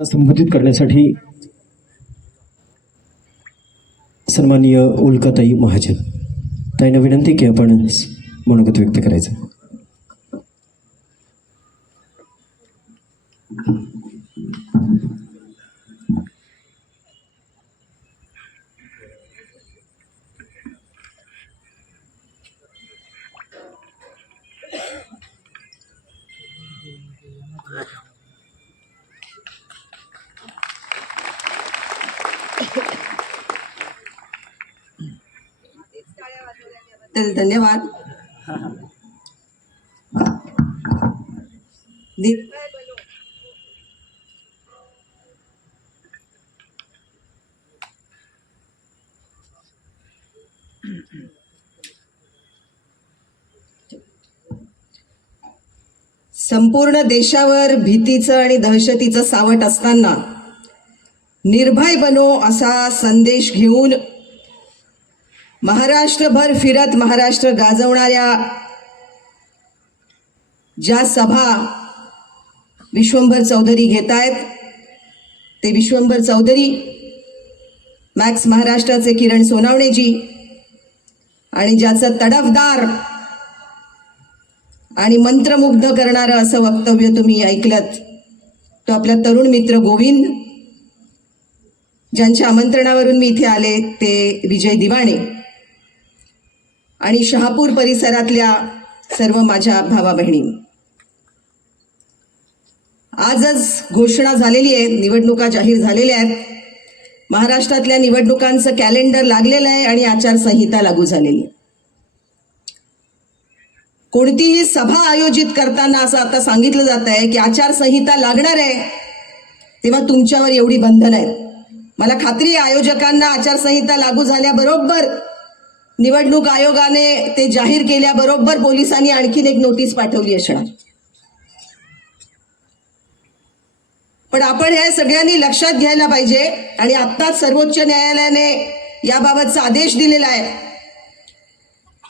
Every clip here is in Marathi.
संबोधित करण्यासाठी सन्माननीय उल्काताई महाजन ताईंना विनंती की आपण मनोगत व्यक्त करायचं. धन्यवाद. संपूर्ण देशावर भीतीचं आणि दहशतीचं सावट असताना निर्भय बनो असा संदेश घेऊन महाराष्ट्रभर फिरत महाराष्ट्र गाजवणाऱ्या ज्या सभा विश्वंभर चौधरी घेत आहेत ते विश्वंभर चौधरी, मॅक्स महाराष्ट्राचे किरण सोनावणेजी आणि ज्याचं तडफदार आणि मंत्रमुग्ध करणारं असं वक्तव्य तुम्ही ऐकलत तो आपला तरुण मित्र गोविंद, ज्यांच्या आमंत्रणावरून मी इथे आले ते विजय दिवाणे आणि शहापूर परिसरातल्या सर्व माझ्या भावा बहिणी. आजच घोषणा झालेली आहे, निवडणुका जाहीर झालेल्या आहेत. महाराष्ट्रातल्या निवडणुकांचं कॅलेंडर लागलेलं आहे आणि आचारसंहिता लागू झालेली आहे. कोणतीही सभा आयोजित करताना असं आता सांगितलं जात आहे की आचारसंहिता लागणार आहे तेव्हा तुमच्यावर एवढी बंधन आहेत. मला खात्री आहे आयोजकांना आचारसंहिता लागू झाल्याबरोबर निवडणूक आयोगाने ते जाहीर केल्याबरोबर पोलिसांनी आणखीन एक नोटीस पाठवली असणार. पण आपण हे सगळ्यांनी लक्षात घ्यायला पाहिजे आणि आत्ताच सर्वोच्च न्यायालयाने याबाबतचा आदेश दिलेला आहे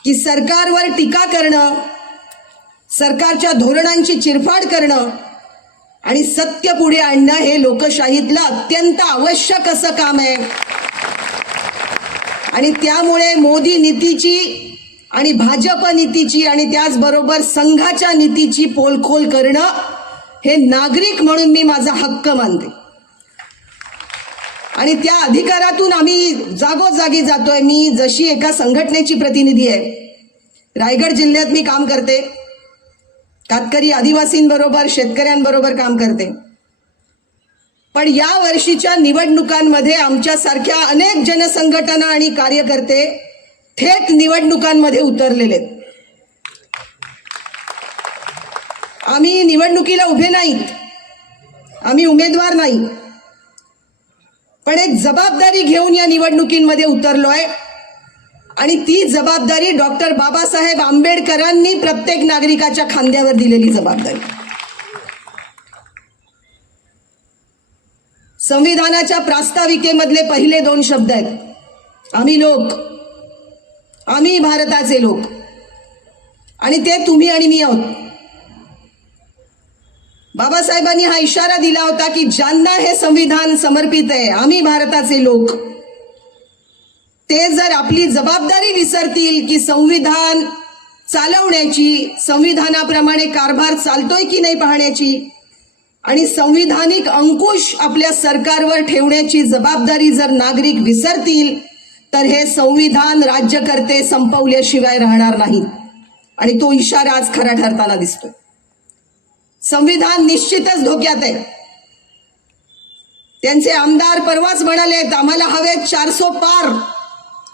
की सरकारवर टीका करणं, सरकारच्या धोरणांची चिरफाड करणं आणि सत्य पुढे आणणं हे लोकशाहीतलं अत्यंत आवश्यक असं काम आहे. आणि त्यामुळे मोदी नीतीची आणि भाजप नीतीची आणि त्याचबरोबर संघाच्या नीतीची पोलखोल करणं हे नागरिक म्हणून मी माझा हक्क मानते आणि त्या अधिकारातून आम्ही जागोजागी जातोय. मी जशी एका संघटनेची प्रतिनिधी आहे, रायगड जिल्ह्यात मी काम करते, कातकरी आदिवासींबरोबर शेतकऱ्यांबरोबर काम करते. पण या वर्षीच्या निवडणुकांमध्ये आमच्यासारख्या अनेक जनसंघटना आणि कार्यकर्ते थेट निवडणुकांमध्ये उतरलेले आहेत. आम्ही निवडणुकीला उभे नाहीत, आम्ही उमेदवार नाही, पण एक जबाबदारी घेऊन या निवडणुकींमध्ये उतरलोय आणि ती जबाबदारी डॉक्टर बाबासाहेब आंबेडकरांनी प्रत्येक नागरिकाच्या खांद्यावर दिलेली जबाबदारी. संविधानाच्या प्रास्ताविकेमधले पहिले 2 शब्द आहेत, आम्ही लोक, आम्ही भारताचे लोक, आणि ते तुम्ही आणि मी आहोत. बाबासाहेबांनी हा इशारा दिला होता की ज्यांना हे संविधान समर्पित आहे, आम्ही भारताचे लोक, ते जर आपली जबाबदारी विसरतील की संविधान चालवण्याची, संविधानाप्रमाणे कारभार चालतोय की नाही पाहण्याची आणि संविधानिक अंकुश आपल्या सरकारवर ठेवण्याची जबाबदारी जर नागरिक विसरतील तर हे संविधान राज्यकर्ते संपवल्याशिवाय राहणार नाहीत. आणि तो इशारा आज खरा ठरताना दिसतो. संविधान निश्चितच धोक्यात आहे. त्यांचे आमदार परवाच म्हणाले आम्हाला हवेत 400 पार.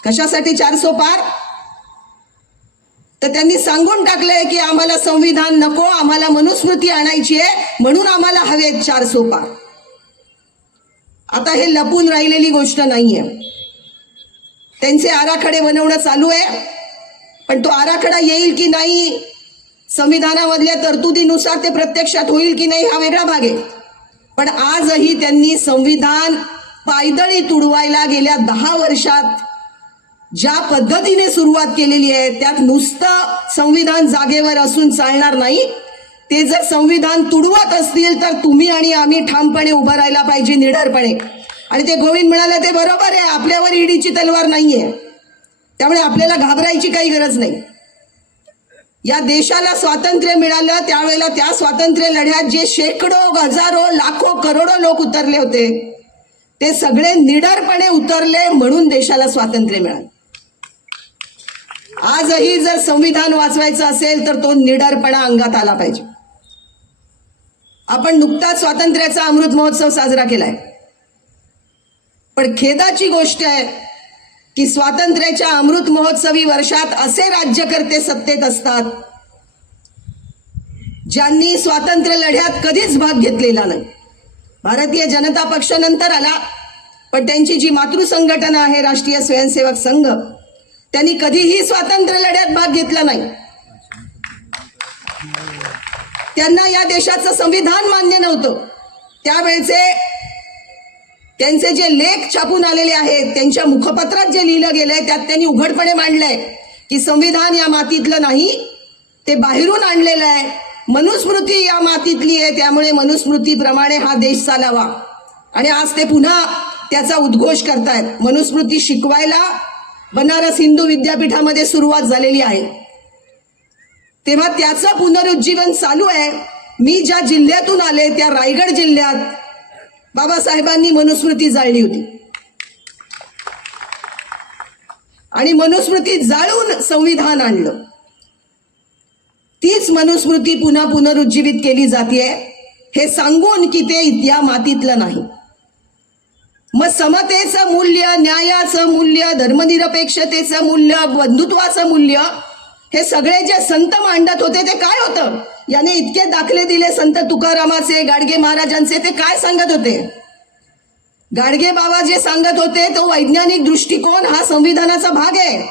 कशासाठी 400 पार? तर त्यांनी सांगून टाकलंय की आम्हाला संविधान नको, आम्हाला मनुस्मृती आणायची आहे, म्हणून आम्हाला हवेत 400 पार. आता हे लपून राहिलेली गोष्ट नाहीये. त्यांचे आराखडे बनवणं चालू आहे, पण तो आराखडा येईल की नाही, संविधानामधल्या तरतुदीनुसार ते प्रत्यक्षात होईल की नाही हा वेगळा भाग आहे. पण आजही त्यांनी संविधान पायदळी तुडवायला गेल्या 10 वर्षात ज्या पद्धतीने सुरुवात केलेली आहे त्यात नुसतं संविधान जागेवर असून चालणार नाही, ते जर संविधान तुडवत असतील तर तुम्ही आणि आम्ही ठामपणे उभं राहायला पाहिजे, निडरपणे. आणि ते गोविंद म्हणाले ते बरोबर आहे, आपल्यावर ईडीची तलवार नाहीये, त्यामुळे आपल्याला घाबरायची काही गरज नाही. या देशाला स्वातंत्र्य मिळालं त्यावेळेला त्या स्वातंत्र्य लढ्यात जे शेकडो, हजारो, लाखो, करोडो लोक उतरले होते ते सगळे निडरपणे उतरले म्हणून देशाला स्वातंत्र्य मिळालं. आजही जर संविधान वाचवायचं असेल तर तो निडरपणा अंगात आला पाहिजे. आपण नुकताच स्वातंत्र्याचा अमृत महोत्सव साजरा केलाय, पण खेदाची गोष्ट आहे की स्वातंत्र्याच्या अमृत महोत्सवी वर्षात असे राज्यकर्ते सत्तेत असतात ज्यांनी स्वातंत्र्य लढ्यात कधीच भाग घेतलेला नाही. भारतीय जनता पक्ष नंतर आला, पण त्यांची जी मातृ संघटना आहे राष्ट्रीय स्वयंसेवक संघ, त्यांनी कधीही स्वातंत्र्य लढ्यात भाग घेतला नाही. त्यांना या देशाचं संविधान मान्य नव्हतं. त्यावेळचे त्यांचे जे लेख छापून आलेले आहेत, त्यांच्या मुखपत्रात जे लिहिलं गेलंय त्यात त्यांनी उघडपणे मांडलंय की संविधान या मातीतलं नाही, ते बाहेरून आणलेलं आहे. मनुस्मृती या मातीतली आहे, त्यामुळे मनुस्मृतीप्रमाणे हा देश चालावा. आणि आज ते पुन्हा त्याचा उद्घोष करतायत. मनुस्मृती शिकवायला बनारस हिंदू विद्यापीठामध्ये सुरुवात झालेली आहे, तेव्हा त्याचं पुनरुज्जीवन चालू आहे. मी ज्या जिल्ह्यातून आले त्या रायगड जिल्ह्यात बाबासाहेबांनी मनुस्मृती जाळली होती आणि मनुस्मृती जाळून संविधान आणलं. तीच मनुस्मृती पुन्हा पुनरुज्जीवित केली जाते हे सांगून की ते या मातीतलं नाही. मग समतेचं मूल्य, न्यायाचं मूल्य, धर्मनिरपेक्षतेचं मूल्य, बंधुत्वाचं मूल्य हे सगळे जे संत मांडत होते ते काय होतं? याने इतके दाखले दिले संत तुकारामाचे, गाडगे महाराजांचे, ते काय सांगत होते? गाडगे बाबा जे सांगत होते तो वैज्ञानिक दृष्टिकोन हा संविधानाचा भाग आहे.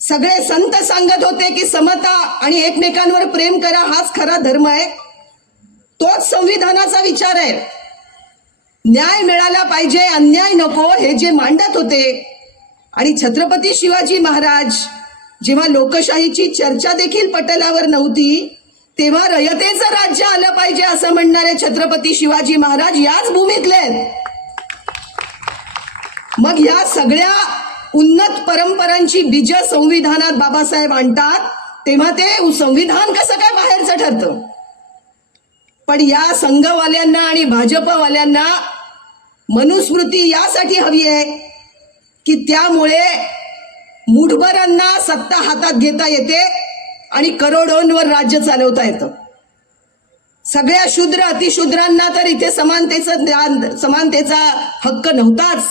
सगळे संत सांगत होते की समता आणि एकमेकांवर प्रेम करा हाच खरा धर्म आहे, तोच संविधानाचा विचार आहे. न्याय मिळाला पाहिजे, अन्याय नको, हे जे मांडत होते. आणि छत्रपती शिवाजी महाराज जेव्हा लोकशाहीची चर्चा देखील पटलावर नव्हती तेव्हा रयतेचं राज्य आलं पाहिजे असं म्हणणारे छत्रपती शिवाजी महाराज याच भूमीतले. मग या सगळ्या उन्नत परंपरांची बीज संविधानात बाबासाहेब आणतात, तेव्हा ते संविधान कसं काय बाहेरचं ठरतं? पण या संघवाल्यांना आणि भाजपवाल्यांना मनुस्मृती यासाठी हवी आहे की त्यामुळे मुठभरांना सत्ता हातात घेता येते आणि करोडोंवर राज्य चालवता येतं. सगळ्या शूद्र अतिशूद्रांना तर इथे समानतेचा हक्क नव्हताच,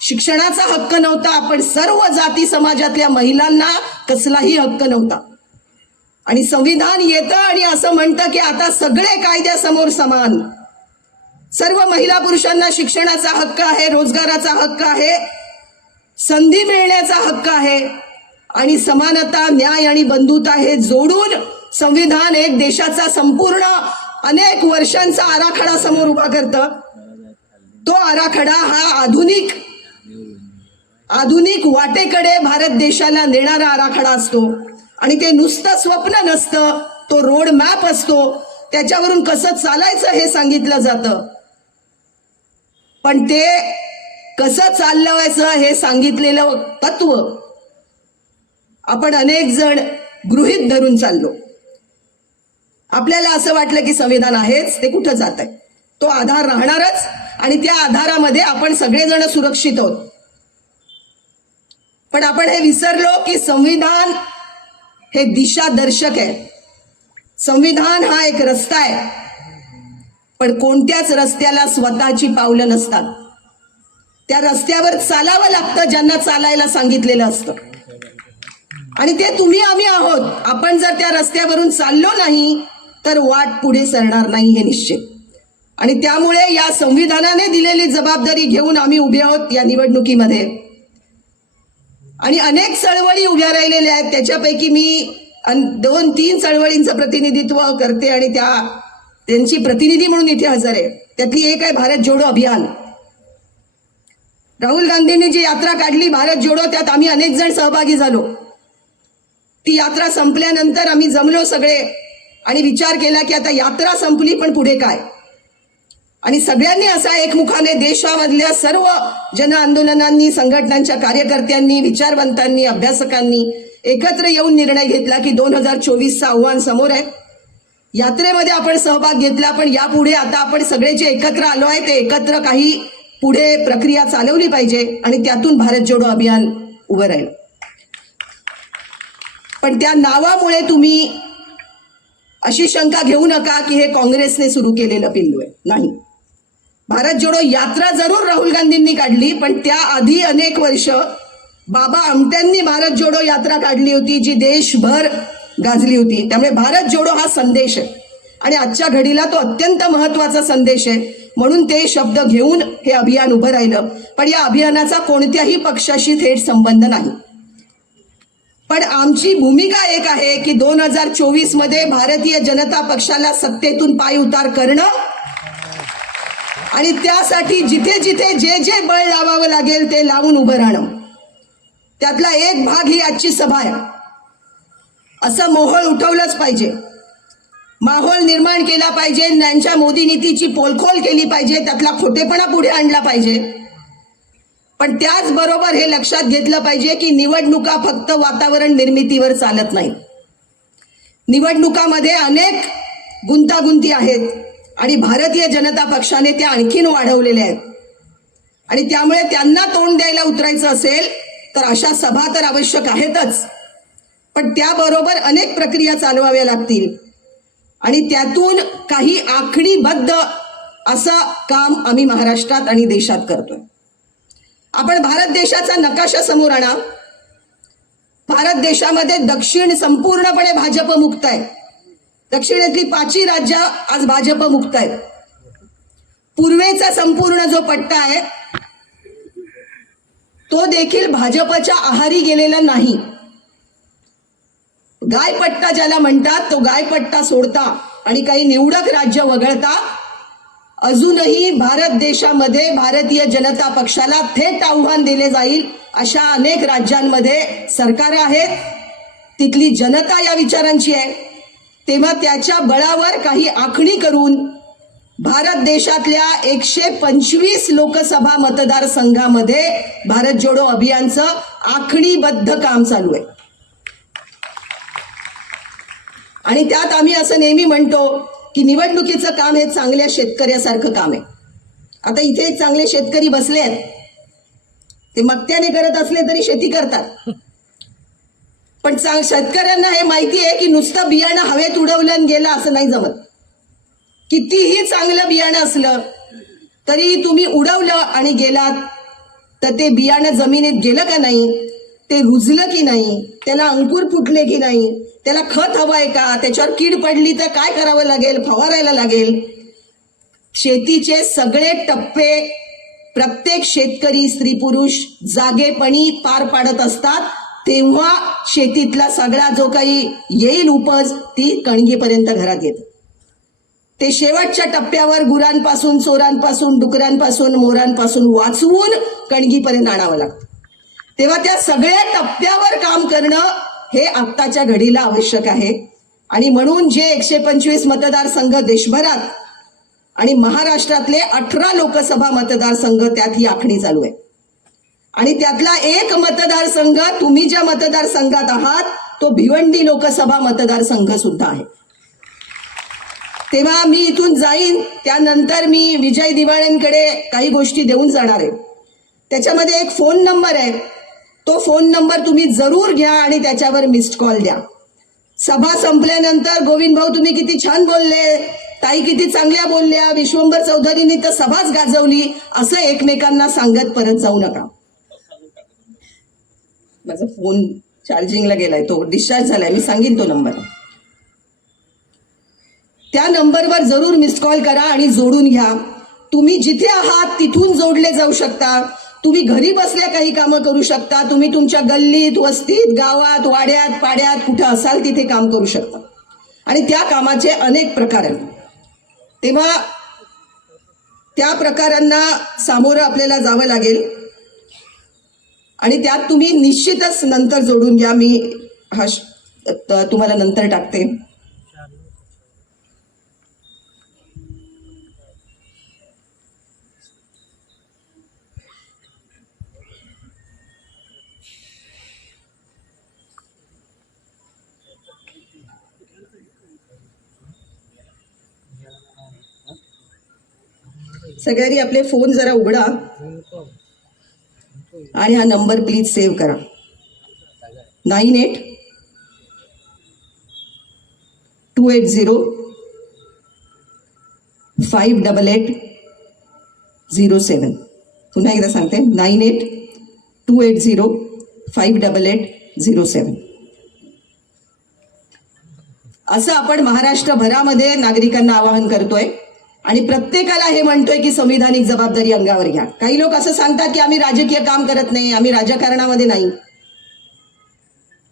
शिक्षणाचा हक्क नव्हता, पण सर्व जाती समाजातल्या महिलांना कसलाही हक्क नव्हता. आणि संविधान येतं आणि असं म्हणतं की आता सगळे कायद्यासमोर समान, सर्व महिला पुरुषांना शिक्षणाचा हक्क आहे, रोजगाराचा हक्क आहे, संधी मिळण्याचा हक्क आहे. आणि समानता, न्याय आणि बंधुता हे जोडून संविधान एक देशाचा संपूर्ण अनेक वर्षांचा आराखडा समोर उभा करतं. तो आराखडा हा आधुनिक वाटेकडे भारत देशाला नेणारा आराखडा असतो. आणि ते नुसतं स्वप्न नसतं, तो रोड मॅप असतो. त्याच्यावरून कसं चालायचं हे सांगितलं जातं, पण ते कसं चालवायचं हे सांगितलेलं तत्व आपण अनेक जण गृहीत धरून चाललो. आपल्याला असं वाटलं की संविधान आहेच, ते कुठं जात आहे? तो आधार राहणारच आणि त्या आधारामध्ये आपण सगळेजण सुरक्षित आहोत. पण आपण हे विसरलो की संविधान हे दिशादर्शक आहे. संविधान हा एक रस्ता आहे, पण कोणत्याच रस्त्याला स्वतःची पावलं नसतात. त्या रस्त्यावर चालावं लागतं ज्यांना चालायला सांगितलेलं असतं. आणि ते तुम्ही आम्ही आहोत. आपण जर त्या रस्त्यावरून चाललो नाही तर वाट पुढे सरणार नाही हे निश्चित. आणि त्यामुळे या संविधानाने दिलेली जबाबदारी घेऊन आम्ही उभे आहोत या निवडणुकीमध्ये. आणि अनेक चळवळी उभ्या राहिलेल्या आहेत, त्याच्यापैकी मी 2-3 चळवळींचं प्रतिनिधित्व करते आणि त्यांची प्रतिनिधी म्हणून इथे हजर आहे. त्यातली एक आहे भारत जोडो अभियान. राहुल गांधींनी जी यात्रा काढली भारत जोडो, त्यात आम्ही अनेक जण सहभागी झालो. ती यात्रा संपल्यानंतर आम्ही जमलो सगळे आणि विचार केला की आता यात्रा संपली पण पुढे काय. आणि सगळ्यांनी असा एकमुखाने देशामधल्या सर्व जन आंदोलनांनी, संघटनांच्या कार्यकर्त्यांनी, विचारवंतांनी, अभ्यासकांनी एकत्र येऊन निर्णय घेतला की 2024चं आव्हान समोर आहे. यात्रेमध्ये आपण सहभाग घेतला, पण यापुढे आता आपण सगळे जे एकत्र आलो आहे ते एकत्र काही पुढे प्रक्रिया चालवली पाहिजे आणि त्यातून भारत जोडो अभियान उभं राहील. पण त्या नावामुळे तुम्ही अशी शंका घेऊ नका की हे काँग्रेसने सुरू केलेलं पिल्लू आहे. नाही, भारत जोडो यात्रा जरूर राहुल गांधींनी काढली, पण त्याआधी अनेक वर्ष बाबा आमट्यांनी भारत जोडो यात्रा काढली होती जी देशभर गाजली होती. त्यामुळे भारत जोडो हा संदेश आहे आणि आजच्या घडीला तो अत्यंत महत्वाचा संदेश आहे. म्हणून ते शब्द घेऊन हे अभियान उभं राहिलं. पण या अभियानाचा कोणत्याही पक्षाशी थेट संबंध नाही. पण आमची भूमिका एक आहे की 2024 मध्ये भारतीय जनता पक्षाला सत्तेतून पायउतार करणं आणि त्यासाठी जिथे जिथे जे जे बळ लावावं लागेल ते लावून उभं राहणं. त्यातला एक भाग ही आजची सभा आहे. असं मोहोळ उठवलंच पाहिजे, माहोल निर्माण केला पाहिजे, त्यांच्या मोदी नीतीची पोलखोल केली पाहिजे, त्यातला खोटेपणा पुढे आणला पाहिजे. पण त्याचबरोबर हे लक्षात घेतलं पाहिजे की निवडणुका फक्त वातावरण निर्मितीवर चालत नाही. निवडणुकामध्ये अनेक गुंतागुंती आहेत आणि भारतीय जनता पक्षाने त्या आणखीन वाढवलेल्या आहेत. आणि त्यामुळे त्यांना तोंड द्यायला उतरायचं असेल तर अशा सभा तर आवश्यक आहेतच, पण त्याबरोबर अनेक प्रक्रिया चालवाव्या लागतील आणि त्यातून काही आखणीबद्ध असं काम आम्ही महाराष्ट्रात आणि देशात करतोय. आपण भारत देशाचा नकाशा समोर आणा. भारत देशामध्ये दक्षिण संपूर्णपणे भाजप मुक्त आहे. दक्षिणेतली 5 राज्य आज भाजप मुक्त आहेत. पूर्वेचा संपूर्ण जो पट्टा आहे तो देखील भाजपच्या आहारी गेलेला नाही. गायपट्टा ज्याला म्हणतात तो गायपट्टा सोडता आणि काही निवडक राज्य वगळता अजूनही भारत देशामध्ये भारतीय जनता पक्षाला थेट आव्हान दिले जाईल अशा अनेक राज्यांमध्ये सरकार आहेत. तिथली जनता या विचारांची आहे. तेव्हा त्याच्या बळावर काही आखणी करून भारत देशातल्या 125 लोकसभा मतदारसंघामध्ये भारत जोडो अभियानचं आखणीबद्ध काम चालू आहे. आणि त्यात आम्ही असं नेहमी म्हणतो की निवडणुकीचं काम हे चांगल्या शेतकऱ्यासारखं काम आहे. आता इथे एक चांगले शेतकरी बसले आहेत, ते मक्त्याने करत असले तरी शेती करतात. पण शेतकऱ्यांना हे माहिती आहे की नुसतं बियाणं हवेत उडवलं आणि गेलं असं नाही जमत. कितीही चांगलं बियाणं असलं तरी तुम्ही उडवलं आणि गेलात तर ते बियाणं जमिनीत गेलं का नाही, ते रुजलं की नाही, त्याला अंकुर फुटले की नाही, त्याला खत हवंय का, त्याच्यावर कीड पडली तर काय करावं लागेल, फवारायला लागेल. शेतीचे सगळे टप्पे प्रत्येक शेतकरी स्त्री पुरुष जागेपणी पार पाडत असतात. तेव्हा शेतीतला सगळा जो काही येईल उपज ती कणगीपर्यंत घरात येते. ते शेवटच्या टप्प्यावर गुरांपासून, चोरांपासून, डुकरांपासून, मोरांपासून वाचवून कणगीपर्यंत आणावं लागतं. तेव्हा त्या सगळ्या टप्प्यावर काम करणं हे आत्ताच्या घडीला आवश्यक आहे. आणि म्हणून जे 125 मतदारसंघ देशभरात आणि महाराष्ट्रातले 18 लोकसभा मतदारसंघ त्यात ही आखणी चालू आहे. आणि त्यातला एक मतदारसंघ तुम्ही ज्या मतदारसंघात आहात तो भिवंडी लोकसभा मतदारसंघ सुद्धा आहे. तेव्हा मी इथून जाईन त्यानंतर मी विजय दिवाळेंकडे काही गोष्टी देऊन जाणार आहे. त्याच्यामध्ये एक फोन नंबर आहे, तो फोन नंबर तुम्ही जरूर घ्या आणि त्याच्यावर मिस्ड कॉल द्या. सभा संपल्यानंतर गोविंद भाऊ तुम्ही किती छान बोलले, ताई किती चांगल्या बोलल्या, विश्वंभर चौधरींनी तर सभाच गाजवली असं एकमेकांना सांगत परत जाऊ नका. माझा फोन चार्जिंगला गेलाय, तो डिस्चार्ज झालाय, मी सांगेन तो नंबर. त्या नंबरवर जरूर मिस्ड कॉल करा आणि जोडून घ्या. तुम्ही जिथे आहात तिथून जोडले जाऊ शकता. तुम्ही घरी बसल्या काही कामं करू शकता. तुम्ही तुमच्या गल्लीत, वस्तीत, गावात, वाड्यात, पाड्यात कुठं असाल तिथे काम करू शकता. आणि त्या कामाचे अनेक प्रकार आहेत. तेव्हा त्या प्रकारांना सामोरं आपल्याला जावं लागेल आणि त्यात तुम्ही निश्चितच नंतर जोडून घ्या. मी हा तुम्हाला नंतर टाकते. सगळ्यांनी आपले फोन जरा उघडा आणि हा नंबर प्लीज सेव्ह करा. 98-280-58807. पुन्हा एकदा सांगते, 98-280-58807. असं आपण महाराष्ट्रभरामध्ये नागरिकांना आवाहन करतोय आणि प्रत्येकाला हे म्हणतोय की संविधानिक जबाबदारी अंगावर घ्या. काही लोक असं सांगतात की आम्ही राजकीय काम करत नाही, आम्ही राजकारणामध्ये नाही.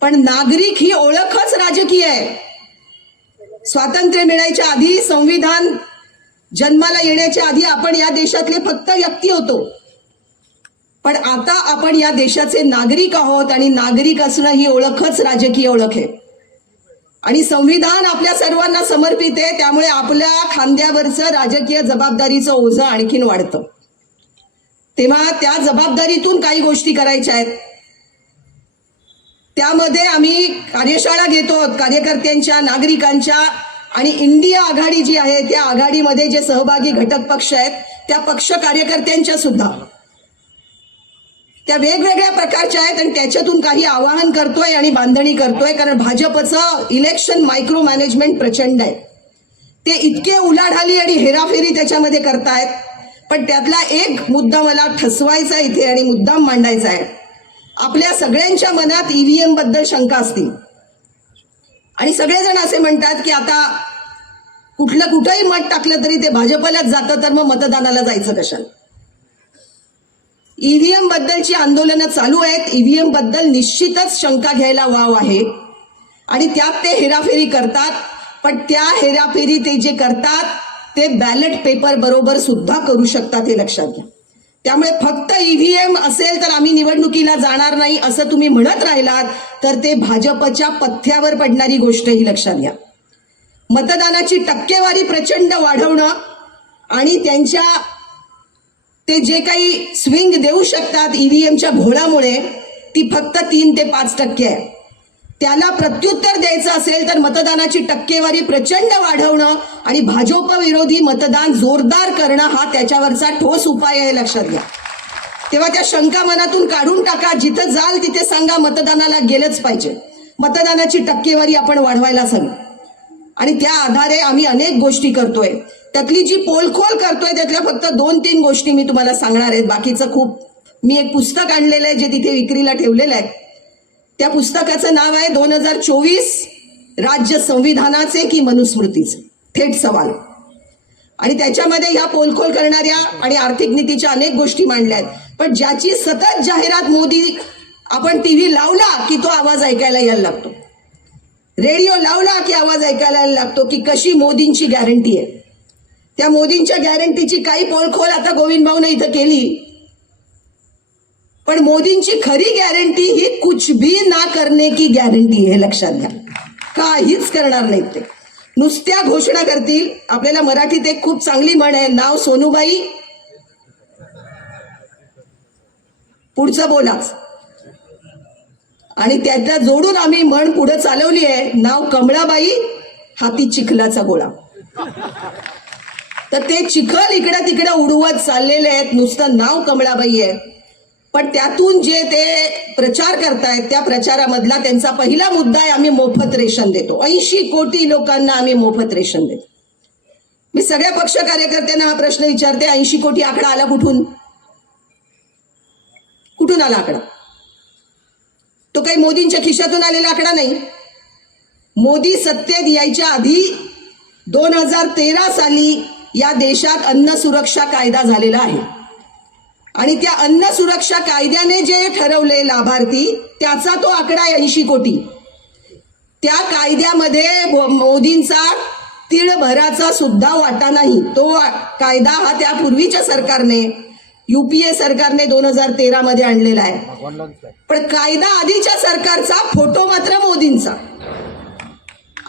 पण नागरिक ही ओळखच राजकीय आहे. स्वातंत्र्य मिळायच्या आधी, संविधान जन्माला येण्याच्या आधी आपण या देशातले फक्त व्यक्ती होतो. पण आता आपण या देशाचे नागरिक आहोत आणि नागरिक असणं ही ओळखच राजकीय ओळख आहे. आणि संविधान आपल्या सर्वांना समर्पित आहे, त्यामुळे आपल्या खांद्यावरचं राजकीय जबाबदारीचं ओझं आणखीन वाढतं. तेव्हा त्या जबाबदारीतून काही गोष्टी करायच्या आहेत. त्यामध्ये आम्ही कार्यशाळा घेतो कार्यकर्त्यांच्या, नागरिकांच्या, आणि इंडिया आघाडी जी आहे त्या आघाडीमध्ये जे सहभागी घटक पक्ष आहेत त्या पक्ष कार्यकर्त्यांच्या सुद्धा त्या वेगवेगळ्या प्रकारच्या आहेत. आणि त्याच्यातून काही आवाहन करतोय आणि बांधणी करतोय, कारण भाजपचं इलेक्शन मायक्रो मॅनेजमेंट प्रचंड आहे. ते इतके उलाढाली आणि हेराफेरी त्याच्यामध्ये करतायत. पण त्यातला एक मुद्दा मला ठसवायचा इथे आणि मुद्दाम मांडायचा आहे. आपल्या सगळ्यांच्या मनात ईव्हीएम बद्दल शंका असतील आणि सगळेजण असे म्हणतात की आता कुठंही मत टाकलं तरी ते भाजपलाच जातं, तर मग मतदानाला जायचं कशाला. ईव्हीएम बद्दलची आंदोलनं चालू आहेत. ईव्हीएम बद्दल निश्चितच शंका घ्यायला वाव आहे आणि त्यात ते हेराफेरी करतात. पण त्या हेराफेरी ते जे करतात ते बॅलेट पेपर बरोबर सुद्धा करू शकतात, हे लक्षात घ्या. त्यामुळे फक्त ईव्हीएम असेल तर आम्ही निवडणुकीला जाणार नाही असं तुम्ही म्हणत राहिलात तर ते भाजपच्या पथ्यावर पडणारी गोष्ट, ही लक्षात घ्या. मतदानाची टक्केवारी प्रचंड वाढवणं आणि त्यांच्या ते जे काही स्विंग देऊ शकतात ईव्हीएमच्या घोळामुळे, ती फक्त 3 ते 5% आहे. त्याला प्रत्युत्तर द्यायचं असेल तर मतदानाची टक्केवारी प्रचंड वाढवणं आणि भाजप विरोधी मतदान जोरदार करणं हा त्याच्यावरचा ठोस उपाय आहे, लक्षात घ्या. तेव्हा त्या शंका मनातून काढून टाका. जिथं जाल तिथे सांगा मतदानाला गेलंच पाहिजे. मतदानाची टक्केवारी आपण वाढवायलाच हवी आणि त्या आधारे आम्ही अनेक गोष्टी करतोय. त्यातली जी पोलखोल करतोय त्यातल्या फक्त 2-3 गोष्टी मी तुम्हाला सांगणार आहेत. बाकीचं खूप, मी एक पुस्तक आणलेलं आहे जे तिथे विक्रीला ठेवलेलं आहे. त्या पुस्तकाचं नाव आहे 2024 राज्य संविधानाचे की मनुस्मृतीचे, थेट सवाल. आणि त्याच्यामध्ये ह्या पोलखोल करणाऱ्या आणि आर्थिक नीतीच्या अनेक गोष्टी मांडल्या आहेत. पण ज्याची सतत जाहिरात मोदी, आपण टीव्ही लावला की तो आवाज ऐकायला यायला लागतो, रेडिओ लावला की आवाज ऐकायला यायला लागतो की कशी मोदींची गॅरंटी आहे. त्या मोदींच्या गॅरंटीची काही पोलखोल आता गोविंद भाऊने इथं केली. पण मोदींची खरी गॅरंटी ही कुछ भी ना करने की गॅरंटी, हे लक्षात घ्या. काहीच करणार नाहीत ते, नुसत्या घोषणा करतील. आपल्याला मराठीत एक खूप चांगली म्हण आहे, नाव सोनूबाई पुढचं बोलाच. आणि त्यातला जोडून आम्ही म्हण पुढे चालवली आहे, नाव कमळाबाई हाती चिखलाचा गोळा. तर ते चिखल इकडे तिकडे उडवत चाललेले आहेत. नुसतं नाव कमळाबाई आहे, पण त्यातून जे ते प्रचार करतायत त्या प्रचारामधला त्यांचा पहिला मुद्दा आहे, आम्ही मोफत रेशन देतो. 80 कोटी लोकांना आम्ही मोफत रेशन देतो. मी सगळ्या पक्ष कार्यकर्त्यांना हा प्रश्न विचारते, 80 कोटी आकडा आला कुठून? कुठून आला आकडा? तो काही मोदींच्या खिशातून आलेला आकडा नाही. मोदी सत्तेत यायच्या आधी 2013 साली या देशात अन्न सुरक्षा कायदा झालेला आहे आणि त्या अन्न सुरक्षा कायद्याने जे ठरवले लाभार्थी, त्याचा तो आकडा आहे 80 कोटी. त्या कायद्यामध्ये मोदींचा तिळभराचा सुद्धा वाटा नाही. तो कायदा हा त्यापूर्वीच्या सरकारने, UPA सरकारने 2013 मध्ये आणलेला आहे. पण कायदा आधीच्या सरकारचा, फोटो मात्र मोदींचा.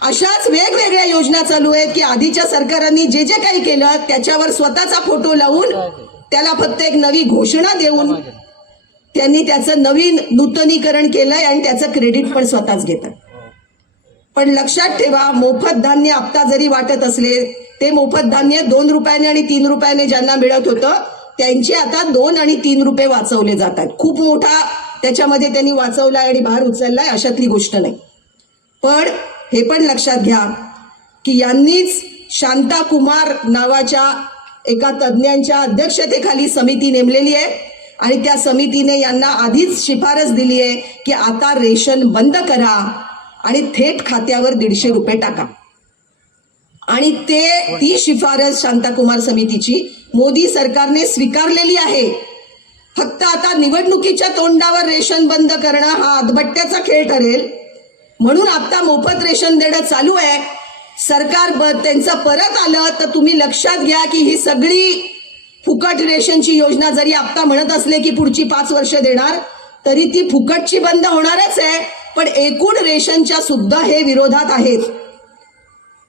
अशाच वेगवेगळ्या योजना चालू आहेत की आधीच्या सरकारांनी जे जे काही केलं त्याच्यावर स्वतःचा फोटो लावून त्याला फक्त एक नवी घोषणा देऊन त्यांनी त्याचं नवीन नूतनीकरण केलंय आणि त्याचं क्रेडिट पण स्वतःच घेतात. पण लक्षात ठेवा, मोफत धान्य हप्ता जरी वाटत असले, ते मोफत धान्य 2 रुपयाने आणि 3 रुपयाने ज्यांना मिळत होतं त्यांचे आता 2 आणि 3 रुपये वाचवले जातात. खूप मोठा त्याच्यामध्ये त्यांनी वाचवलाय आणि भार उचललाय अशातली गोष्ट नाही. पण हे पण लक्षात घ्या की यांनीच शांता कुमार नावाच्या एका तज्ज्ञांच्या अध्यक्षतेखाली समिती नेमलेली आहे आणि त्या समितीने यांना आधीच शिफारस दिली आहे की आता रेशन बंद करा आणि थेट खात्यावर 150 रुपये टाका. आणि ती शिफारस शांताकुमार समितीची मोदी सरकारने स्वीकारलेली आहे. फक्त आता निवडणुकीच्या तोंडावर रेशन बंद करणं हा अदबट्ट्याचा खेळ ठरेल, म्हणून आता मोफत रेशन देणं चालू आहे. सरकार त्यांचं परत आलं तर तुम्ही लक्षात घ्या की ही सगळी फुकट रेशनची योजना जरी आता म्हणत असले की पुढची 5 वर्ष देणार, तरी ती फुकटची बंद होणारच आहे. पण एकूण रेशनच्या सुद्धा हे विरोधात आहेत.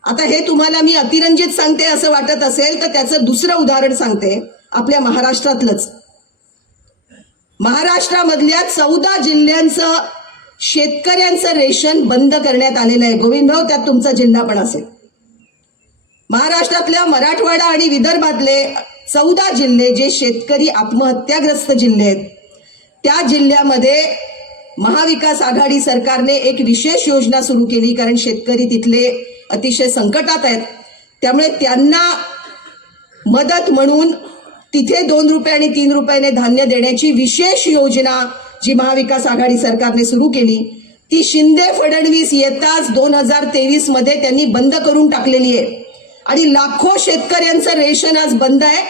आता हे तुम्हाला मी अतिरंजित सांगते असं वाटत असेल तर त्याचं दुसरं उदाहरण सांगते, आपल्या महाराष्ट्रातलंच. महाराष्ट्रामधल्या 14 जिल्ह्यांचं शेतकऱ्यांचं रेशन बंद करण्यात आलेलं आहे. गोविंद भाऊ, त्यात तुमचा जिल्हा पण असेल. महाराष्ट्रातल्या मराठवाडा आणि विदर्भातले 14 जिल्हे जे शेतकरी आत्महत्याग्रस्त जिल्हे आहेत, त्या जिल्ह्यामध्ये महाविकास आघाडी सरकारने एक विशेष योजना सुरू केली. कारण शेतकरी तिथले अतिशय संकटात आहेत, त्यामुळे त्यांना मदत म्हणून तिथे 2 रुपये आणि 3 रुपयाने धान्य देण्याची विशेष योजना जी महाविकास आघाडी सरकारने सुरू केली, ती शिंदे फडणवीस येताच 2023 मध्ये त्यांनी बंद करून टाकलेली आहे. आणि लाखो शेतकऱ्यांचं रेशन आज बंद आहे.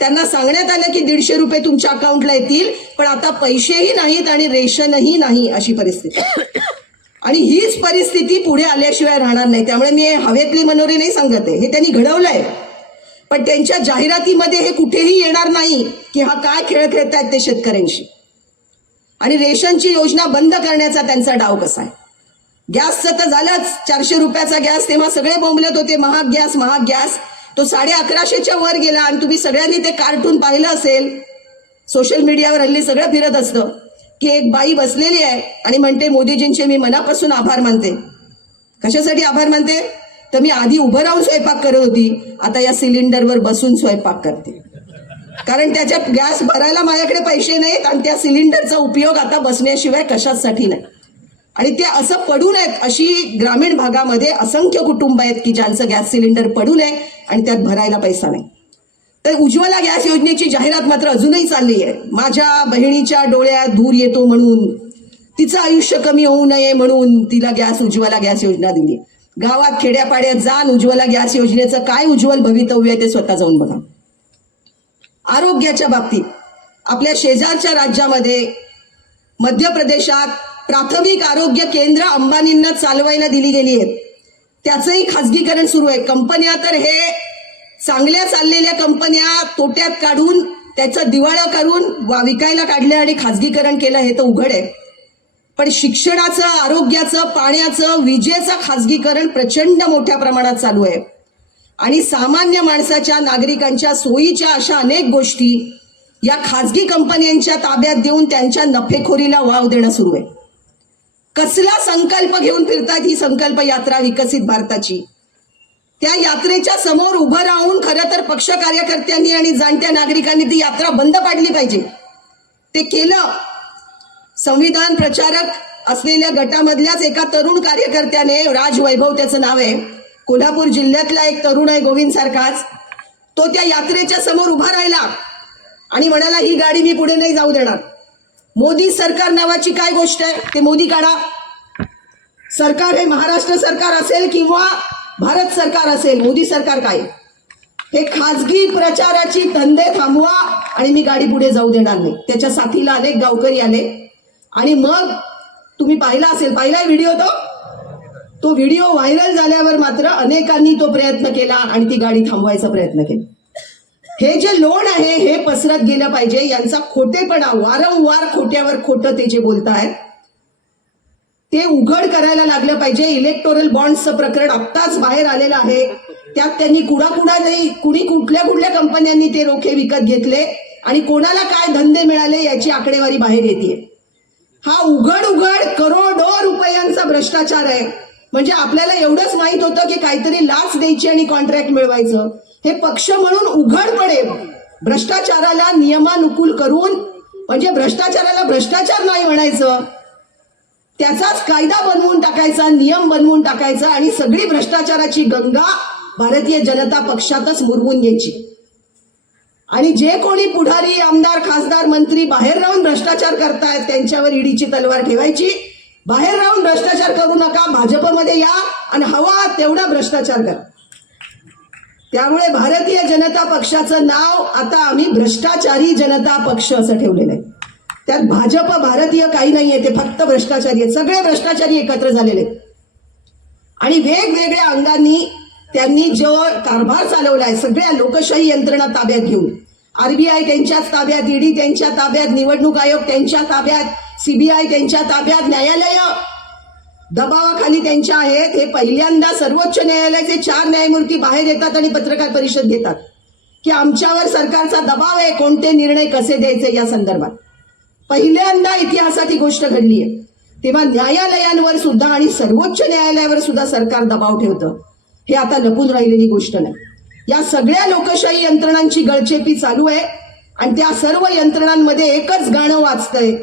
त्यांना सांगण्यात आलं की 150 रुपये तुमच्या अकाउंटला येतील, पण आता पैसेही नाहीत आणि रेशनही नाही अशी परिस्थिती. आणि हीच परिस्थिती पुढे आल्याशिवाय राहणार नाही. त्यामुळे मी हवेतली मनोरे नाही सांगत आहे, हे त्यांनी घडवलंय. पण त्यांच्या जाहिरातीमध्ये हे कुठेही येणार नाही की हा काय खेळ खेळतायत ते शेतकऱ्यांशी. आणि रेशनची योजना बंद करण्याचा त्यांचा डाव कसा आहे. गॅसचं तर झालंच, 400 रुपयाचा गॅस, तेव्हा सगळे बोंबलत होते महाग गॅस महाग गॅस. तो 1150च्या वर गेला. आणि तुम्ही सगळ्यांनी ते कार्टून पाहिलं असेल, सोशल मीडियावर हल्ली सगळं फिरत असतं की एक बाई बसलेली आहे आणि म्हणते मोदीजींचे मी मनापासून आभार मानते. कशासाठी आभार मानते? तर मी आधी उभं राहून स्वयंपाक करत होती, आता या सिलेंडरवर बसून स्वयंपाक करते. कारण त्याच्यात गॅस भरायला माझ्याकडे पैसे नाहीत आणि त्या सिलेंडरचा उपयोग आता बसण्याशिवाय कशासाठी नाही. आणि ते असं पडून आहेत, अशी ग्रामीण भागामध्ये असंख्य कुटुंब आहेत की ज्यांचं गॅस सिलेंडर पडून आहे आणि त्यात भरायला पैसा नाही. तर उज्ज्वला गॅस योजनेची जाहिरात मात्र अजूनही चालली आहे. माझ्या बहिणीच्या डोळ्यात धूर येतो म्हणून, तिचं आयुष्य कमी होऊ नये म्हणून तिला उज्ज्वला गॅस योजना दिली. गावात खेड्यापाड्यात जाऊन उज्ज्वला गॅस योजनेचं काय उज्ज्वल भवितव्य आहे ते स्वतः जाऊन बघा. आरोग्याच्या बाबतीत आपल्या शेजारच्या राज्यामध्ये मध्य प्रदेशात प्राथमिक आरोग्य केंद्र अंबानींना चालवायला दिली गेली आहेत. त्याचंही खाजगीकरण सुरू आहे. कंपन्या तर हे चांगल्या चाललेल्या कंपन्या तोट्यात काढून त्याचं दिवाळं करून विकायला काढले आणि खाजगीकरण केलं, हे तर उघड आहे. पण शिक्षणाचं, आरोग्याचं, पाण्याचं, विजेचं खाजगीकरण प्रचंड मोठ्या प्रमाणात चालू आहे. आणि सामान्य माणसाच्या, नागरिकांच्या सोयीच्या अशा अनेक गोष्टी या खाजगी कंपन्यांच्या ताब्यात देऊन त्यांच्या नफेखोरीला वाव देणं सुरू आहे. कसला संकल्प घेऊन फिरतात ही संकल्प यात्रा विकसित भारताची. त्या यात्रेच्या समोर उभं राहून खरं तर पक्ष कार्यकर्त्यांनी आणि जाणत्या नागरिकांनी ती यात्रा बंद पाडली पाहिजे. ते केलं. संविधान प्रचारक असलेल्या गटामधल्याच एका तरुण कार्यकर्त्याने, राज वैभव त्याचं नाव आहे, कोल्हापूर जिल्ह्यातला एक तरुण आहे गोविंद सारखाच, तो त्या यात्रेच्या समोर उभा राहिला आणि म्हणाला ही गाडी मी पुढे नाही जाऊ देणार. मोदी सरकार नावाची काय गोष्ट आहे ते मोदी काढा. सरकार हे महाराष्ट्र सरकार असेल किंवा भारत सरकार असेल, मोदी सरकार काय? हे खाजगी प्रचाराची धंदे थांबवा आणि मी गाडी पुढे जाऊ देणार नाही. त्याच्या साथीला अनेक गावकरी आले आणि मग तुम्ही पाहिला असेल, पाहिलाय व्हिडिओ तो व्हिडिओ व्हायरल झाल्यावर मात्र अनेकांनी तो प्रयत्न केला आणि ती गाडी थांबवायचा प्रयत्न केला. हे जे लोण आहे हे पसरत गेलं पाहिजे. यांचा खोटेपणा, वारंवार खोट्यावर खोटं ते जे बोलतायत ते उघड करायला लागलं पाहिजे. इलेक्टोरल बॉन्ड्सचं प्रकरण आत्ताच बाहेर आलेलं आहे. त्यात त्यांनी कुठल्या कंपन्यांनी ते रोखे विकत घेतले आणि कोणाला काय धंदे मिळाले याची आकडेवारी बाहेर येते. हा उघड करोडो रुपयांचा भ्रष्टाचार आहे. म्हणजे आपल्याला एवढंच माहित होतं की काहीतरी लाच द्यायची आणि कॉन्ट्रॅक्ट मिळवायचं. हे पक्ष म्हणून उघडपणे भ्रष्टाचाराला नियमानुकूल करून, म्हणजे भ्रष्टाचाराला भ्रष्टाचार नाही म्हणायचं, त्याचाच कायदा बनवून टाकायचा, नियम बनवून टाकायचा आणि सगळी भ्रष्टाचाराची गंगा भारतीय जनता पक्षातच मुरवून घ्यायची. आणि जे कोणी पुढारी, आमदार, खासदार, मंत्री बाहेर राहून भ्रष्टाचार करतायत त्यांच्यावर ईडीची तलवार ठेवायची. बाहेर राहून भ्रष्टाचार करू नका, भाजपमध्ये या आणि हवा तेवढा भ्रष्टाचार करा. त्यामुळे भारतीय जनता पक्षाचं नाव आता आम्ही भ्रष्टाचारी जनता पक्ष असं ठेवलेलं आहे. त्यात भाजप भारतीय काही नाहीये, ते फक्त भ्रष्टाचारी आहेत. सगळे भ्रष्टाचारी एकत्र झालेले आणि वेगवेगळ्या अंगांनी त्यांनी जो कारभार चालवलाय, सगळ्या लोकशाही यंत्रणा ताब्यात घेऊन, आरबीआय त्यांच्याच ताब्यात, ईडी त्यांच्या ताब्यात, निवडणूक आयोग त्यांच्या ताब्यात, सीबीआय त्यांच्या ताब्यात, न्यायालय दबावाखाली त्यांच्या आहेत. हे पहिल्यांदा सर्वोच्च न्यायालयाचे 4 न्यायमूर्ती बाहेर येतात आणि पत्रकार परिषद घेतात की आमच्यावर सरकारचा दबाव आहे, कोणते निर्णय कसे द्यायचे या संदर्भात. पहिल्यांदा इतिहासात ही गोष्ट घडली आहे. तेव्हा न्यायालयांवर सुद्धा आणि सर्वोच्च न्यायालयावर सुद्धा सरकार दबाव ठेवतं. हे आता लपून राहिलेली गोष्ट नाही. या सगळ्या लोकशाही यंत्रणांची गळचेपी चालू आहे आणि त्या सर्व यंत्रणांमध्ये एकच गाणं वाजतंय,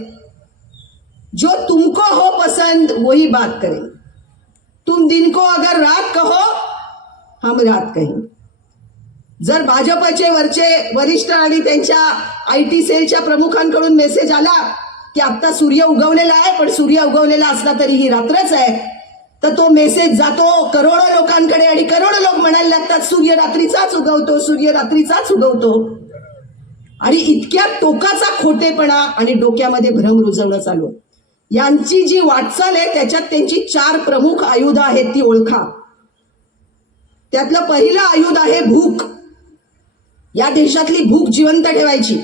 जो तुमको हो पसंद वही बात करें, तुम दिन को अगर रात कहो हम रात कहें. जर भाजपचे वरचे वरिष्ठ आणि त्यांच्या IT सेलच्या प्रमुखांकडून मेसेज आला की आता सूर्य उगवलेला आहे, पण सूर्य उगवलेला असला तरी ही रात्रच आहे, तर तो मेसेज जातो करोडो लोकांकडे आणि करोडो लोक म्हणायला लागतात सूर्य रात्रीचाच उगवतो, सूर्य रात्रीचाच उगवतो. आणि इतक्या टोकाचा खोटेपणा आणि डोक्यामध्ये भ्रम रुजवणं चालू. यांची जी वाटचाल आहे त्याच्यात त्यांची 4 प्रमुख आयुध आहेत, ती ओळखा. त्यातलं पहिलं आयुध आहे भूक. या देशातली भूक जिवंत ठेवायची.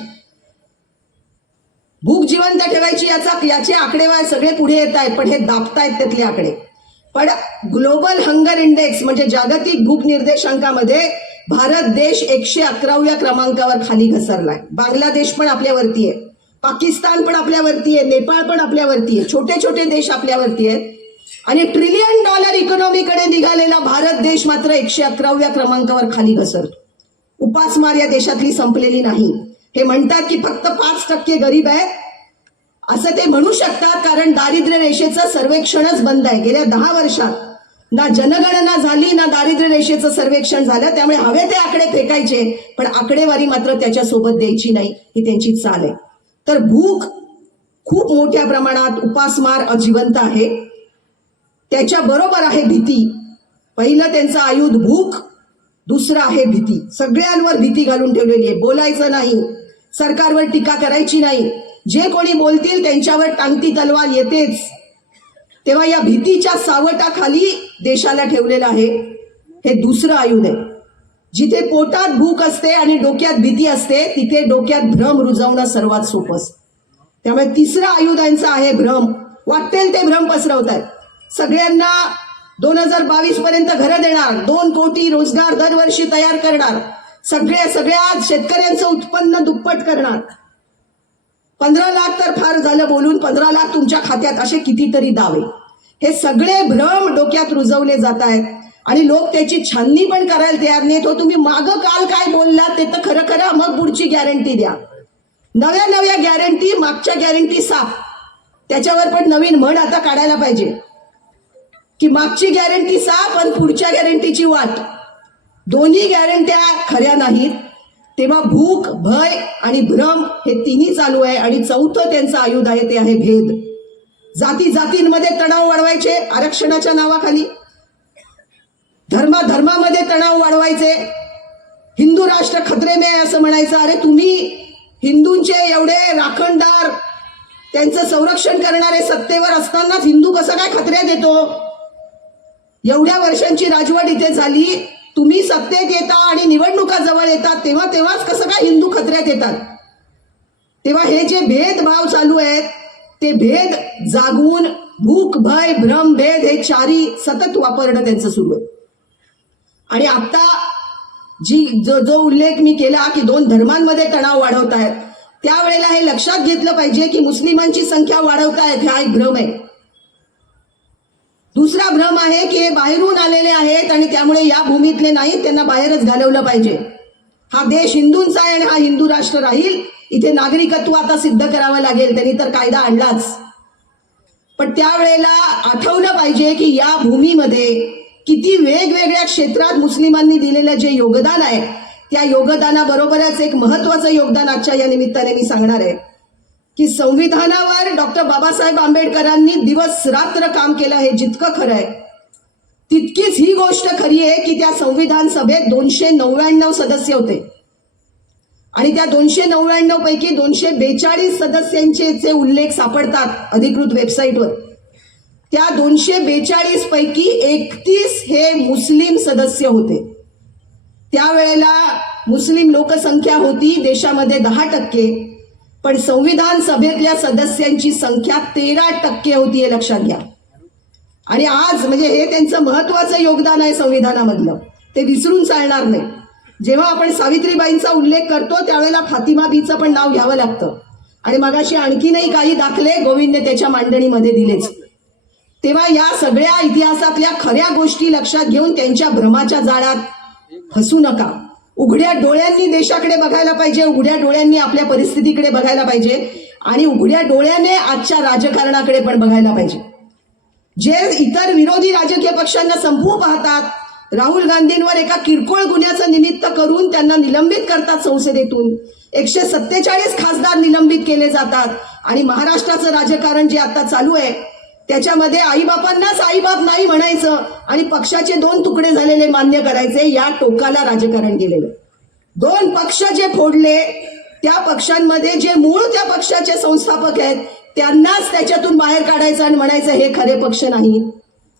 भूक जिवंत ठेवायची याचे आकडेवारी सगळे पुढे येत आहेत, पण हे दाबतायत त्यातले आकडे. पण ग्लोबल हंगर इंडेक्स म्हणजे जागतिक भूक निर्देशांकामध्ये भारत देश 111व्या क्रमांकावर खाली घसरलाय. बांगलादेश पण आपल्यावरती आहे, पाकिस्तान पण आपल्यावरती आहे, नेपाळ पण आपल्यावरती आहे, छोटे छोटे देश आपल्यावरती आहेत. आणि $1 ट्रिलियन इकॉनॉमीकडे निघालेला भारत देश मात्र 111व्या क्रमांकावर खाली घसरतो. उपासमार या देशातली संपलेली नाही. हे म्हणतात की फक्त 5% गरीब आहेत, असं ते म्हणू शकतात, कारण दारिद्र्य रेषेचं सर्वेक्षणच बंद आहे. गेल्या 10 वर्षात ना जनगणना झाली ना दारिद्र्य रेषेचं सर्वेक्षण झालं. त्यामुळे हवे ते आकडे फेकायचे, पण आकडेवारी मात्र त्याच्यासोबत द्यायची नाही, ही त्यांची चाल आहे. तर भूक खूप मोठ्या प्रमाणात, उपासमार अजिवंत आहे. त्याच्या बरोबर आहे भीती. पहिलं त्यांचं आयुध भूक, दुसरं आहे भीती. सगळ्यांवर भीती घालून ठेवलेली आहे. बोलायचं नाही, सरकारवर टीका करायची नाही, जे कोणी बोलतील त्यांच्यावर टांगती तलवार येतेच. तेव्हा या भीतीच्या सावटाखाली देशाला ठेवलेलं आहे. हे दुसरं आयुध आहे. जिथे पोटात भूक असते आणि डोक्यात भीती असते, तिथे डोक्यात भ्रम रुजवणं सर्वात सोपं असतं. त्यामुळे तिसरं आयुध यांचं आहे भ्रम. वाटेल ते भ्रम पसरवतात. सगळ्यांना 2022 पर्यंत घरं देणार, 2 कोटी रोजगार दरवर्षी तयार करणार, सगळ्या शेतकऱ्यांचं उत्पन्न दुप्पट करणार, 15 लाख तर फार झालं बोलून, 15 लाख तुमच्या खात्यात, असे कितीतरी दावे. हे सगळे भ्रम डोक्यात रुजवले जात आहेत आणि लोक त्याची छाननी पण करायला तयार नाहीत. हो, तुम्ही मागं काल काय बोललात ते तर खरं करा, मग पुढची गॅरंटी द्या. नव्या गॅरंटी, मागच्या गॅरंटी साफ. त्याच्यावर पण नवीन म्हण आता काढायला पाहिजे की मागची गॅरंटी साफ आणि पुढच्या गॅरंटीची वाट. दोन्ही गॅरंट्या खऱ्या नाहीत. तेव्हा भूक, भय आणि भ्रम हे तिन्ही चालू आहे. आणि चौथं त्यांचं आयुध आहे, ते आहे भेद. जातींमध्ये तणाव वाढवायचे आरक्षणाच्या नावाखाली, धर्मामध्ये तणाव वाढवायचे, हिंदू राष्ट्र खतरे में असं म्हणायचं. अरे तुम्ही हिंदूंचे एवढे राखणदार, त्यांचं संरक्षण करणारे सत्तेवर असतानाच हिंदू कसं काय खतऱ्यात येतो? एवढ्या वर्षांची राजवट इथे झाली, तुम्ही सत्तेत येता आणि निवडणुका जवळ येतात तेव्हाच कसं काय हिंदू खतऱ्यात येतात? तेव्हा हे जे भेदभाव चालू आहेत ते भेद जागवून भूक, भय, भ्रम, भेद हे 4ही सतत वापरणं त्यांचं सुरू आहे. आणि आता जो उल्लेख मी केला की 2 धर्मांमध्ये तणाव वाढवत आहेत, त्यावेळेला हे लक्षात घेतलं पाहिजे की मुस्लिमांची संख्या वाढवत आहेत, हा एक भ्रम आहे. दुसरा भ्रम आहे की हे बाहेरून आलेले आहेत आणि त्यामुळे या भूमीतले नाहीत, त्यांना बाहेरच घालवलं पाहिजे. हा देश हिंदूंचा आहे आणि हा हिंदू राष्ट्र राहील. इथे नागरिकत्व आता सिद्ध करावं लागेल, त्यांनी तर कायदा आणलाच. पण त्यावेळेला आठवलं पाहिजे की या भूमीमध्ये किती वेगवेगळ्या क्षेत्रात मुस्लिमांनी दिलेलं जे योगदान आहे, त्या योगदानाबरोबरच एक महत्वाचं योगदान आजच्या या निमित्ताने मी सांगणार आहे की संविधानावर डॉक्टर बाबासाहेब आंबेडकरांनी दिवस रात्र काम केलं. हे जितकं खरं आहे तितकीच ही गोष्ट खरी आहे की त्या संविधान सभेत 299 सदस्य होते आणि त्या 299 पैकी 242 सदस्यांचे उल्लेख सापडतात अधिकृत वेबसाईटवर. त्या 242 पैकी 31 हे मुस्लिम सदस्य होते. त्यावेळेला मुस्लिम लोकसंख्या होती देशामध्ये 10%, पण संविधान सभेतल्या सदस्यांची संख्या 13% होती, हे लक्षात घ्या. आणि आज म्हणजे हे त्यांचं महत्वाचं योगदान आहे संविधानामधलं, ते विसरून चालणार नाही. जेव्हा आपण सावित्रीबाईंचा उल्लेख करतो त्यावेळेला फातिमा बीचं पण नाव घ्यावं लागतं. आणि मगाशी आणखीनही काही दाखले गोविंदने त्याच्या मांडणीमध्ये दिलेच. तेव्हा या सगळ्या इतिहासातल्या खऱ्या गोष्टी लक्षात घेऊन त्यांच्या भ्रमाच्या जाळ्यात फसू नका. उघड्या डोळ्यांनी देशाकडे बघायला पाहिजे, उघड्या डोळ्यांनी आपल्या परिस्थितीकडे बघायला पाहिजे आणि उघड्या डोळ्याने आजच्या राजकारणाकडे पण बघायला पाहिजे. जे इतर विरोधी राजकीय पक्षांना संपवू पाहतात, राहुल गांधींवर एका किरकोळ गुन्ह्याचं निमित्त करून त्यांना निलंबित करतात संसदेतून, 147 खासदार निलंबित केले जातात आणि महाराष्ट्राचं राजकारण जे आता चालू आहे त्याच्यामध्ये आईबापांनाच आईबाप नाही म्हणायचं आणि पक्षाचे 2 तुकडे झालेले मान्य करायचे, या टोकाला राजकारण केलेलं. 2 पक्ष जे फोडले त्या पक्षांमध्ये जे मूळ त्या पक्षाचे संस्थापक आहेत त्यांनाच त्याच्यातून बाहेर काढायचं आणि म्हणायचं हे खरे पक्ष नाहीत.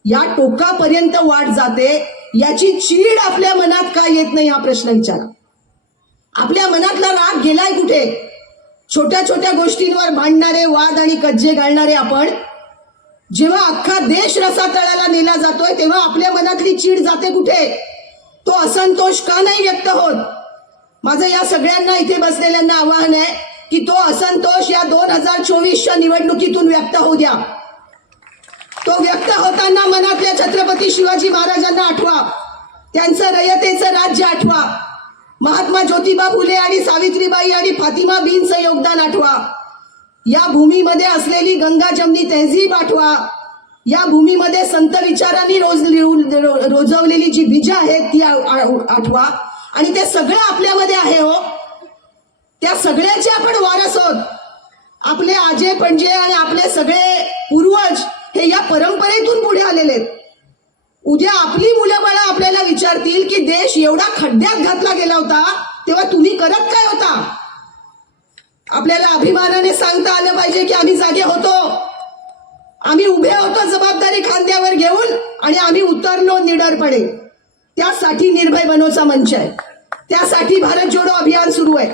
या टोकापर्यंत वाट जाते. याची चीड आपल्या मनात का येत नाही हा प्रश्न विचारा. आपल्या मनातला राग गेलाय कुठे? छोट्या छोट्या गोष्टींवर भांडणारे, वाद आणि कज्जे घालणारे आपण जेव्हा अख्खा देश रसातळाला नेला जातोय तेव्हा आपल्या मनातली चीड जाते कुठे? तो असंतोष का नाही व्यक्त होत? माझं या सगळ्यांना इथे बसलेल्यांना आवाहन आहे की तो असंतोष या 2024च्या निवडणुकीतून व्यक्त होऊ द्या. तो व्यक्त होताना मनातल्या छत्रपती शिवाजी महाराजांना आठवा, त्यांचं रयतेचं राज्य आठवा, महात्मा ज्योतिबा फुले आणि सावित्रीबाई आणि फातिमा बींचं योगदान आठवा, या भूमीमध्ये असलेली गंगा जमनी तहजीब आठवा, या भूमीमध्ये संत विचारांनी रोजवलेली जी बीजं आहेत ती आठवा. आणि ते सगळं आपल्यामध्ये आहे हो. त्या सगळ्याचे आपण वारस आहोत. आपले आजे पणजे आणि आपले सगळे पूर्वज हे या परंपरेतून पुढे आलेले आहेत. उद्या आपली मुलं बाळं आपल्याला विचारतील की देश एवढा खड्ड्यात घातला गेला होता तेव्हा तुम्ही करत काय होता? आपल्याला अभिमानाने सांगता आलं पाहिजे की आम्ही जागे होतो, आम्ही उभे होतो जबाबदारी खांद्यावर घेऊन आणि आम्ही उतरलो निडरपणे. त्यासाठी निर्भय बनोचा मंच आहे, त्यासाठी भारत जोडो अभियान सुरू आहे.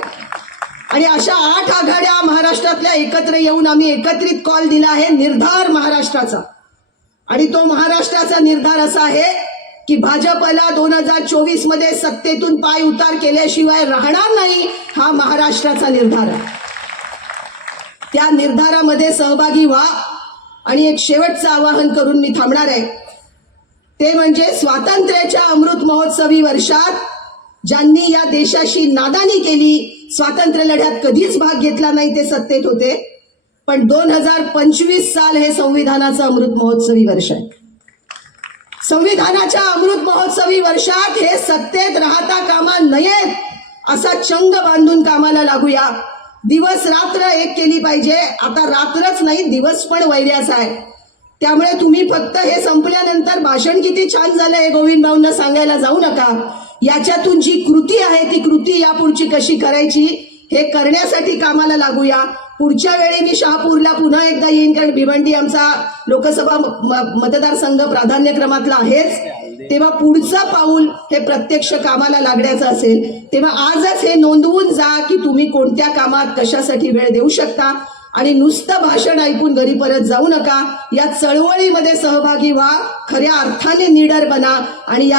आणि अशा 8 आघाड्या महाराष्ट्रातल्या एकत्र येऊन आम्ही एकत्रित कॉल दिला आहे निर्धार महाराष्ट्राचा. आणि तो महाराष्ट्राचा निर्धार असा आहे की भाजपला 2024 मध्ये सत्तेतून पाय उतार केल्याशिवाय राहणार नाही, हा महाराष्ट्राचा निर्धार आहे. त्या निर्धारामध्ये सहभागी व्हा. आणि एक शेवटचं आवाहन करून मी थांबणार आहे, ते म्हणजे स्वातंत्र्याच्या अमृत महोत्सवी वर्षात ज्यांनी या देशाशी नादानी केली, स्वातंत्र्य लढ्यात कधीच भाग घेतला नाही, ते सत्तेत होते. पण 2025 साल हे संविधानाचं अमृत महोत्सवी वर्ष आहे. संविधानाच्या अमृत महोत्सवी वर्षात हे सत्तेत राहता कामा नयेत असा चंग बांधून कामाला लागूया. दिवस रात्र एक केली पाहिजे. आता रात्रच नाही, दिवस पण वैर्याचा आहे. त्यामुळे तुम्ही फक्त हे संपल्यानंतर भाषण किती छान झालं हे गोविंद भाऊंना सांगायला जाऊ नका. याच्यातून जी कृती आहे ती कृती यापुढची कशी करायची हे करण्यासाठी कामाला लागूया. पुढच्या वेळी मी शहापूरला पुन्हा एकदा येईन, कारण भिवंडी आमचा लोकसभा मतदारसंघ प्राधान्यक्रमातला आहेच. तेव्हा पुढचं पाऊल हे प्रत्यक्ष कामाला लागण्याचं असेल. तेव्हा आजच हे नोंदवून जा की तुम्ही कोणत्या कामात कशासाठी वेळ देऊ शकता. आणि नुसतं भाषण ऐकून घरी परत जाऊ नका. या चळवळीमध्ये सहभागी व्हा, खऱ्या अर्थाने निडर बना आणि या